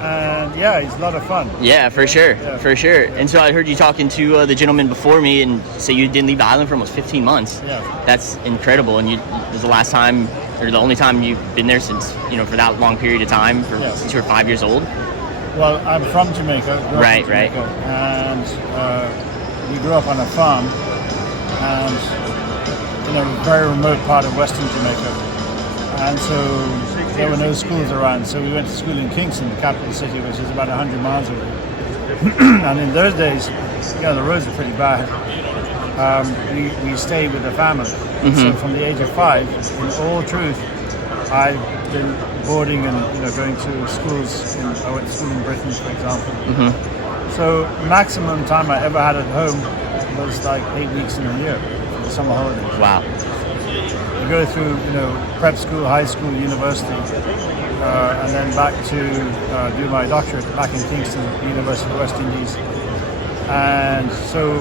And yeah, it's a lot of fun. Yeah, for sure. And so I heard you talking to the gentleman before me and say you didn't leave the island for almost 15 months. Yeah. That's incredible. And this is the last time, or the only time you've been there since, for that long period of time, since you were 5 years old? Well, I'm from Jamaica. Right. And we grew up on a farm and in a very remote part of Western Jamaica. And so there were no schools around, so we went to school in Kingston, the capital city, which is about 100 miles away. And in those days, the roads were pretty bad. We stayed with the family. So from the age of 5, in all truth, I've been boarding and going to schools. I went to school in Britain, for example. So maximum time I ever had at home was like 8 weeks in a year for the summer holidays. Wow. You go through, prep school, high school, university, and then back to do my doctorate back in Kingston, University of West Indies. And so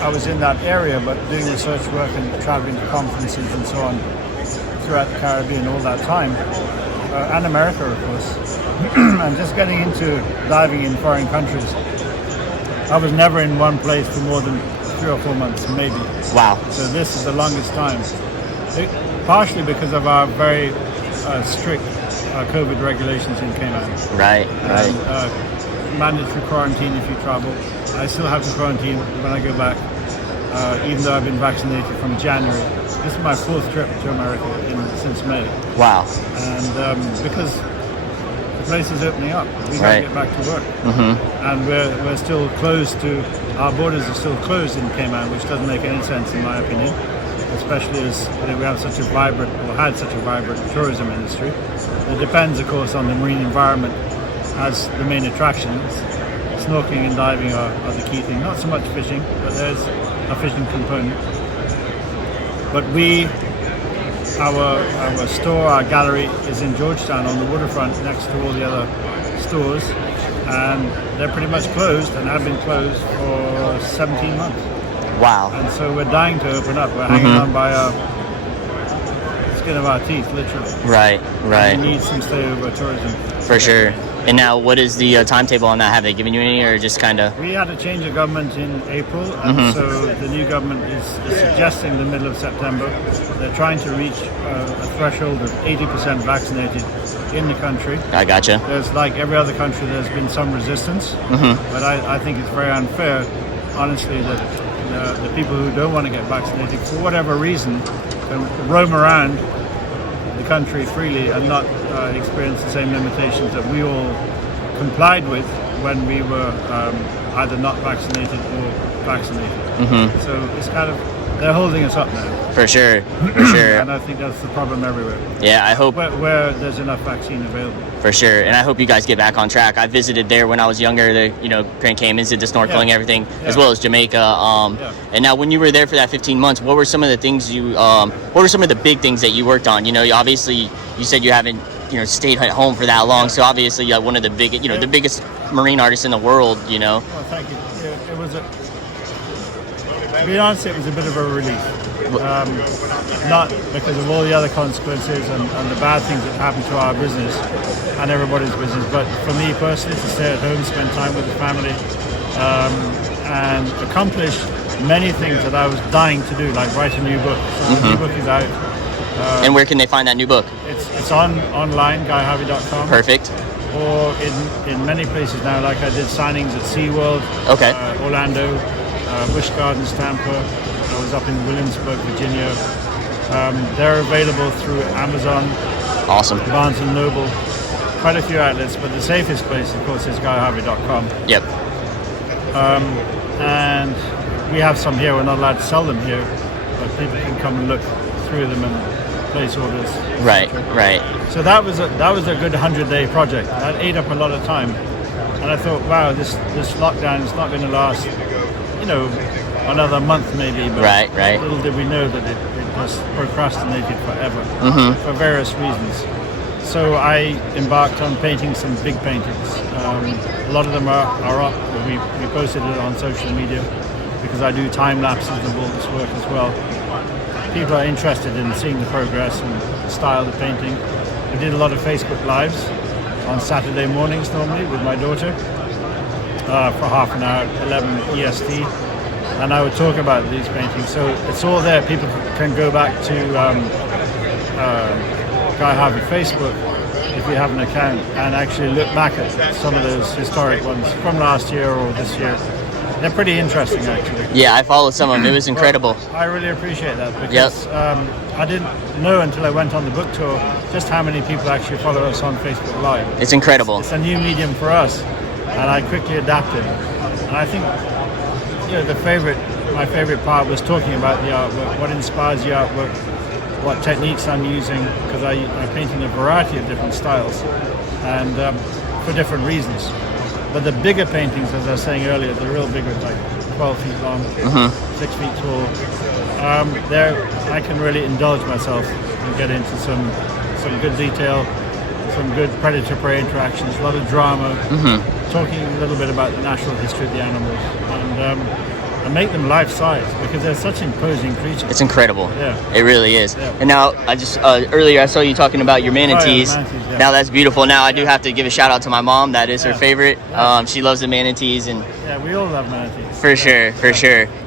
I was in that area, but doing research work and traveling to conferences and so on throughout the Caribbean all that time, and America, of course. And just getting into diving in foreign countries. I was never in one place for more than 3 or 4 months, maybe. Wow. So this is the longest time. Partially because of our very strict COVID regulations in Cayman. Right. Mandatory quarantine if you travel. I still have to quarantine when I go back, even though I've been vaccinated from January. This is my 4th trip to America since May. Wow. And because the place is opening up, we got to get back to work. And we're still closed our borders are still closed in Cayman, which doesn't make any sense in my opinion. Especially as we have such a vibrant, or had such a vibrant tourism industry. It depends, of course, on the marine environment as the main attractions. Snorkeling and diving are the key thing. Not so much fishing, but there's a fishing component. But our store, our gallery is in Georgetown on the waterfront next to all the other stores. And they're pretty much closed and have been closed for 17 months. Wow. And so we're dying to open up. We're hanging on by the skin of our teeth, literally. Right. We need some stay-over tourism. For sure. And now, what is the timetable on that? Have they given you any, or just kind of? We had a change of government in April, and so the new government is suggesting the middle of September. They're trying to reach a threshold of 80% vaccinated in the country. I gotcha. There's, like every other country, there's been some resistance, but I think it's very unfair, honestly, that the people who don't want to get vaccinated, for whatever reason, can roam around the country freely and not experience the same limitations that we all complied with when we were either not vaccinated or vaccinated. So it's kind of, they're holding us up now. For sure. And I think that's the problem everywhere. Yeah, I hope. Where there's enough vaccine available. For sure, and I hope you guys get back on track. I visited there when I was younger. The Grand Caymans, did the snorkeling, everything, as well as Jamaica. And now, when you were there for that 15 months, what were some of the things what were some of the big things that you worked on? Obviously, you said you haven't stayed at home for that long, so obviously you're one of the big, the biggest marine artists in the world. Well, thank you. It was to be honest, it was a bit of a relief. Not because of all the other consequences and the bad things that happened to our business and everybody's business, but for me personally, to stay at home, spend time with the family, and accomplish many things that I was dying to do, like write a new book. So the new book is out. And where can they find that new book? It's online, GUYHARVEY.com. Perfect. Or in many places now, like I did signings at SeaWorld, Orlando, Busch Gardens, Tampa. I was up in Williamsburg, Virginia. They're available through Amazon, awesome, Barnes & Noble, quite a few outlets, but the safest place, of course, is GUYHARVEY.com. Yep. And we have some here. We're not allowed to sell them here, but people can come and look through them and place orders. Right. So that was a good 100-day project. That ate up a lot of time, and I thought, wow, this lockdown is not going to last, another month maybe. But right. Little did we know that it was procrastinated forever for various reasons. So I embarked on painting some big paintings. A lot of them are up. We posted it on social media because I do time lapses of all this work as well. People are interested in seeing the progress and the style of the painting. We did a lot of Facebook Lives on Saturday mornings normally with my daughter for half an hour, 11 EST, and I would talk about these paintings. So it's all there. People can go back to Guy Harvey Facebook if you have an account and actually look back at some of those historic ones from last year or this year. They're pretty interesting, actually. Yeah, I followed some of them. It was incredible. Well, I really appreciate that because I didn't know until I went on the book tour just how many people actually follow us on Facebook Live. It's incredible. It's a new medium for us, and I quickly adapted. And I think, my favorite part was talking about the artwork, what inspires the artwork, what techniques I'm using, because I paint in a variety of different styles, and for different reasons. But the bigger paintings, as I was saying earlier, the real big ones, like 12 feet long, 6 feet tall, there I can really indulge myself and get into some good detail, some good predator-prey interactions, a lot of drama, talking a little bit about the natural history of the animals, and make them life-size because they're such imposing creatures. It's incredible. Yeah. It really is. Yeah. And now, I just earlier I saw you talking about your manatees. Oh, yeah, manatees, yeah. Now that's beautiful. Now I do have to give a shout out to my mom. That is her favorite. Yeah. She loves the manatees, and Yeah, we all love manatees. for sure.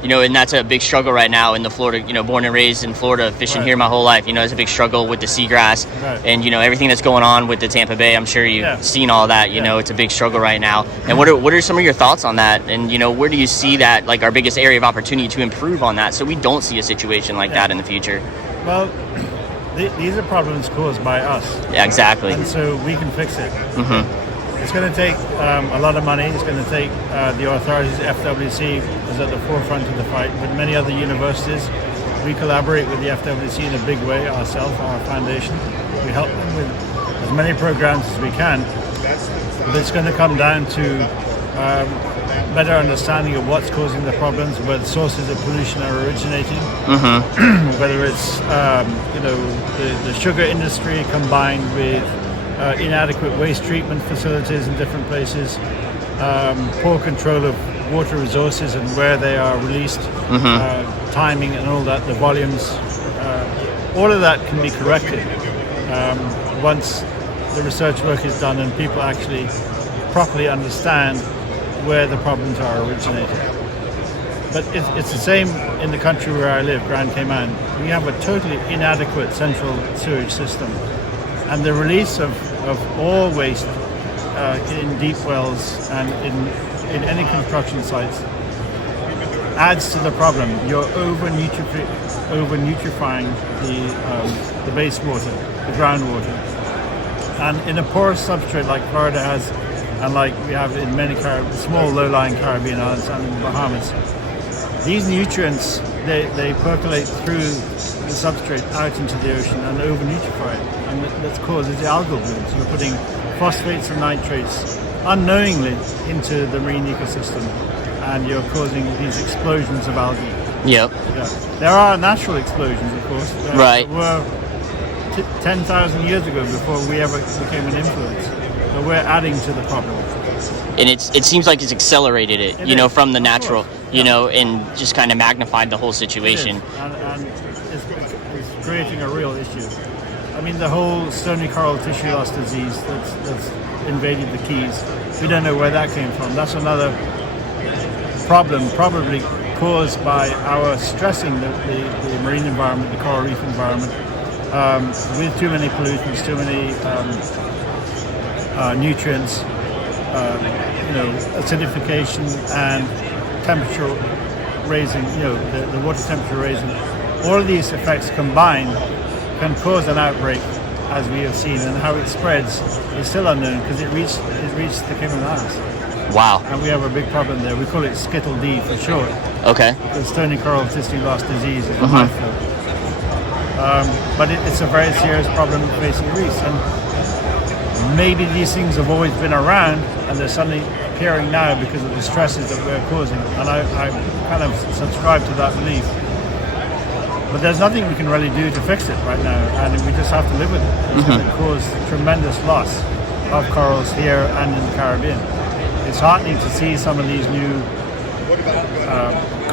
And that's a big struggle right now in the Florida. Born and raised in Florida, fishing here my whole life. It's a big struggle with the seagrass, and everything that's going on with the Tampa Bay. I'm sure you've seen all that. It's a big struggle right now. And what are some of your thoughts on that? And where do you see that like our biggest area of opportunity to improve on that, so we don't see a situation like that in the future? Well, these are problems caused by us. Yeah, exactly. And so we can fix it. It's going to take a lot of money. It's going to take the authorities. FWC is at the forefront of the fight. With many other universities, we collaborate with the FWC in a big way ourselves, our foundation. We help them with as many programs as we can. But it's going to come down to better understanding of what's causing the problems, where the sources of pollution are originating, whether it's the sugar industry combined with inadequate waste treatment facilities in different places, poor control of water resources and where they are released, timing and all that, the volumes, all of that can be corrected once the research work is done and people actually properly understand where the problems are originating. But it's the same in the country where I live, Grand Cayman. We have a totally inadequate central sewage system, and the release of all waste in deep wells and in any construction sites adds to the problem. You're over-nutrifying the base water, the groundwater. And in a porous substrate like Florida has, and like we have in many small low-lying Caribbean islands and in the Bahamas, these nutrients, they percolate through the substrate out into the ocean and over-nutrify it. And that causes the algal blooms. You're putting phosphates and nitrates unknowingly into the marine ecosystem, and you're causing these explosions of algae. Yep. Yeah. There are natural explosions, of course. Right. There were 10,000 years ago before we ever became an influence. So we're adding to the problem. And it seems like it's accelerated it, from the natural, course. And just kind of magnified the whole situation. And it's creating a real issue. I mean, the whole stony coral tissue loss disease that's invaded the Keys, we don't know where that came from. That's another problem, probably caused by our stressing the marine environment, the coral reef environment, with too many pollutants, too many nutrients, acidification and temperature raising, the water temperature raising. All of these effects combined can cause an outbreak, as we have seen, and how it spreads is still unknown because it reached the Cayman Islands. Wow. And we have a big problem there. We call it Skittle D for short. Okay. The stony coral tissue loss disease is a mouthful. But it's a very serious problem facing reefs. And maybe these things have always been around and they're suddenly appearing now because of the stresses that we're causing. And I kind of subscribe to that belief. But there's nothing we can really do to fix it right now, and we just have to live with it. It's going to cause tremendous loss of corals here and in the Caribbean. It's heartening to see some of these new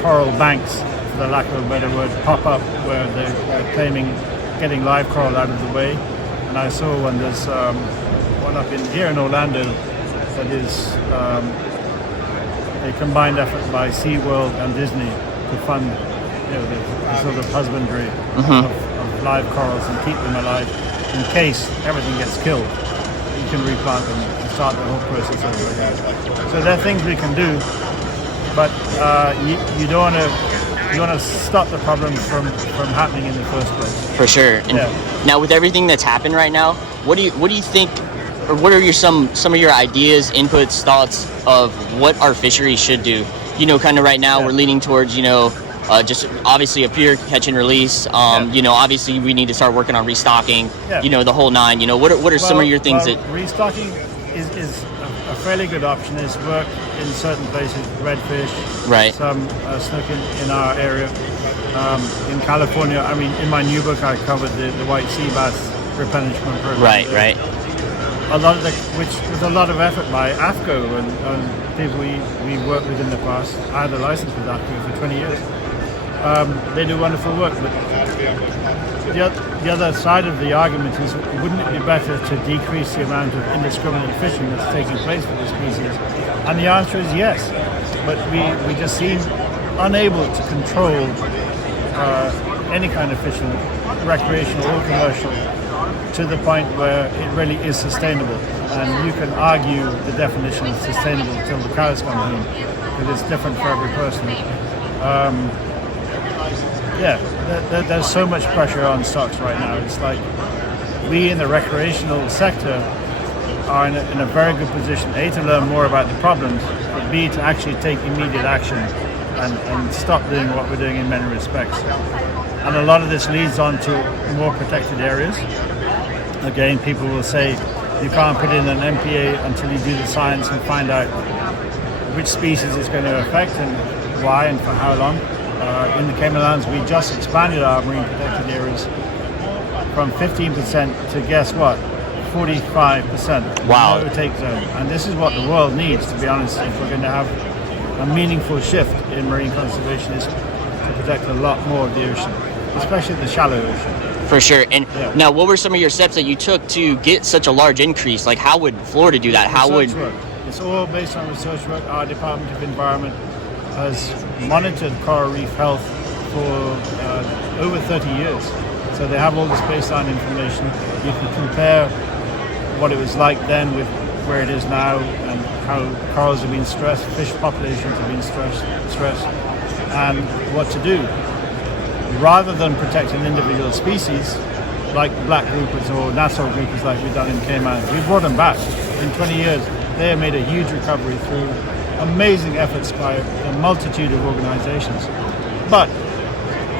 coral banks, for the lack of a better word, pop up where they're claiming getting live coral out of the way. And I saw one, there's one up in here in Orlando that is a combined effort by SeaWorld and Disney to fund the sort of husbandry of live corals and keep them alive in case everything gets killed. You can replant them and start the whole process over again. So there are things we can do, but you don't want to. You want to stop the problem from happening in the first place. For sure. And now with everything that's happened right now, what do you think, or what are some of your ideas, inputs, thoughts of what our fishery should do? Kind of right now we're leaning towards, just obviously a pure catch and release. Obviously we need to start working on restocking. The whole nine. What are some of your things that restocking is a fairly good option. Is work in certain places, redfish, some snook in our area. In California, I mean, in my new book, I covered the white sea bass replenishment program. Right. A lot of which was a lot of effort by AFCO and people we worked with in the past. I had a license with AFCO for 20 years. They do wonderful work, but the other side of the argument is, wouldn't it be better to decrease the amount of indiscriminate fishing that's taking place for the species? And the answer is yes, but we just seem unable to control any kind of fishing, recreational or commercial, to the point where it really is sustainable. And you can argue the definition of sustainable until the cows come home, because it's different for every person. There's so much pressure on stocks right now. It's like we in the recreational sector are in a very good position, A, to learn more about the problems, but B, to actually take immediate action and stop doing what we're doing in many respects. And a lot of this leads on to more protected areas. Again, people will say you can't put in an MPA until you do the science and find out which species it's going to affect and why and for how long. In the Cayman Islands, we just expanded our marine protected areas from 15% to, guess what, 45%. Wow. No take zone. And this is what the world needs, to be honest, if we're going to have a meaningful shift in marine conservation, is to protect a lot more of the ocean, especially the shallow ocean. For sure. And now, what were some of your steps that you took to get such a large increase? Like, how would Florida do that? Research work. It's all based on research work. Our Department of Environment has monitored coral reef health for over 30 years. So they have all this baseline information. You can compare what it was like then with where it is now, and how corals have been stressed, fish populations have been stressed, and what to do. Rather than protect an individual species, like black groupers or Nassau groupers like we've done in Cayman, we brought them back. In 20 years, they have made a huge recovery through amazing efforts by a multitude of organizations. But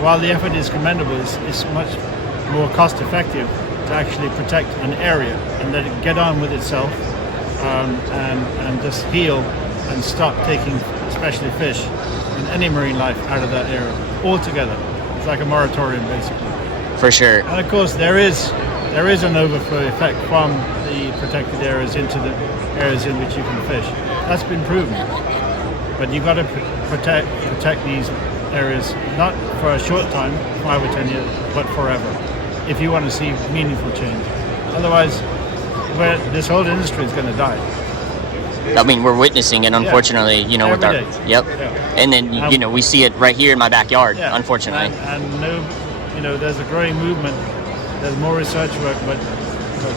while the effort is commendable, it's much more cost effective to actually protect an area and let it get on with itself, and just heal and stop taking, especially fish and any marine life, out of that area altogether. It's like a moratorium, basically. For sure. And of course, there is an overflow effect from the protected areas into the areas in which you can fish. That's been proven. But you've got to protect these areas, not for a short time, 5 or 10 years, but forever, if you want to see meaningful change. Otherwise, this whole industry is going to die. I mean, we're witnessing it, unfortunately, with our, and then, we see it right here in my backyard, unfortunately. And there's a growing movement, there's more research work, but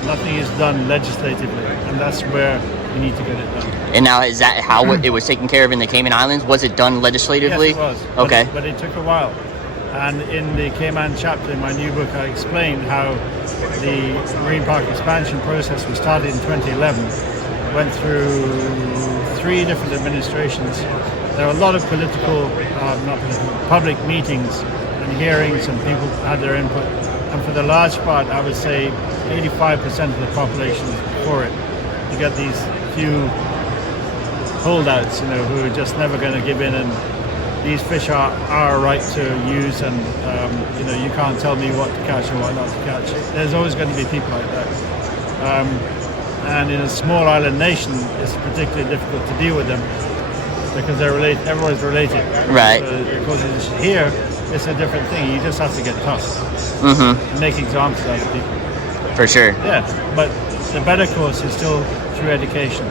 nothing is done legislatively, and that's where we need to get it done. And now, is that how it was taken care of in the Cayman Islands? Was it done legislatively? Yes, it was. Okay. But it took a while. And in the Cayman chapter in my new book, I explained how the marine park expansion process was started in 2011, went through 3 different administrations. There are a lot of public meetings and hearings, and people had their input. And for the large part, I would say 85% of the population is for it. You get these few holdouts, who are just never going to give in, and these fish are our right to use, and you can't tell me what to catch and what not to catch. There's always going to be people like that. And in a small island nation, it's particularly difficult to deal with them because they're related. Everyone's related. Right. So because it's here, it's a different thing. You just have to get tough. Make examples out of people. For sure. Yeah, but the better course is still through education.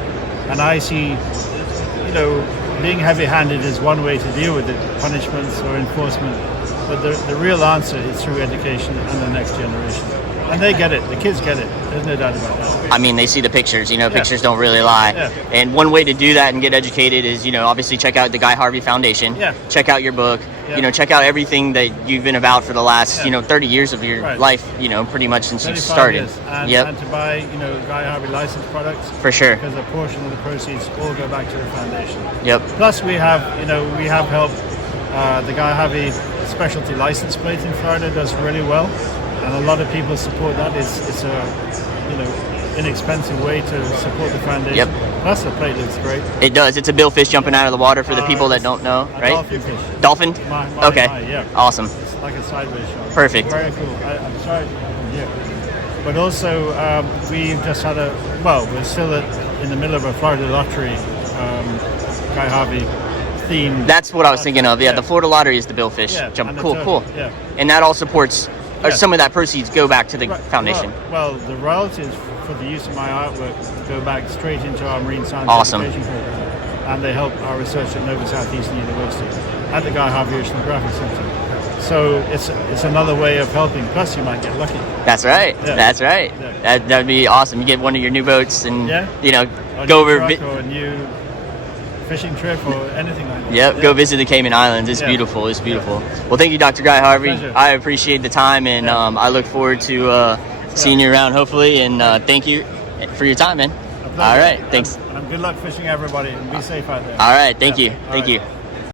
And I see, being heavy-handed is one way to deal with it, punishments or enforcement. But the real answer is through education and the next generation. And they get it. The kids get it. There's no doubt about that. I mean, they see the pictures. Pictures don't really lie. Yeah. And one way to do that and get educated is, obviously check out the Guy Harvey Foundation. Yeah. Check out your book. Yeah. Check out everything that you've been about for the last, 30 years of your Right. life, pretty much since you 35 started. years. And, Yep. and to buy, Guy Harvey licensed products. For sure. Because a portion of the proceeds all go back to the foundation. Yep. Plus, we have helped the Guy Harvey specialty license plate in Florida does really well, and a lot of people support that. It's a inexpensive way to support the foundation. Yep. Plus, the plate looks great. It does. It's a billfish jumping out of the water for the people that don't know, A right? dolphin fish. Dolphin? Okay. Yeah. Awesome. It's like a sideways shot. Perfect. Very cool. I'm sorry. Yeah. But also, we've just had we're still in the middle of a Florida lottery, Guy Harvey theme. That's what I was thinking of. Yeah, the Florida Lottery is the billfish Yeah, jump. and the Cool, turtle. cool. Yeah. And that all supports, or Yeah. some of that proceeds go back to the Right. foundation. Well, the royalties for the use of my artwork go back straight into our marine science Awesome. education program, and they help our research at Nova Southeastern University at the Guy Harvey Oceanographic Center. So it's another way of helping. Plus, you might get lucky. That's right. Yeah. That's right. Yeah. That'd be awesome. You get one of your new boats and, Yeah. Or go new over. truck or a new fishing trip or anything like that. Yep, Yeah. go visit the Cayman Islands. It's Yeah. beautiful. It's beautiful. Well, thank you, Dr. Guy Harvey. Pleasure. I appreciate the time, and Yeah. I look forward to seeing you around, hopefully. And thank you for your time, man. A pleasure. All right, thanks. And good luck fishing, everybody, and be safe out there. All right, thank Yeah. you. All Thank right. you.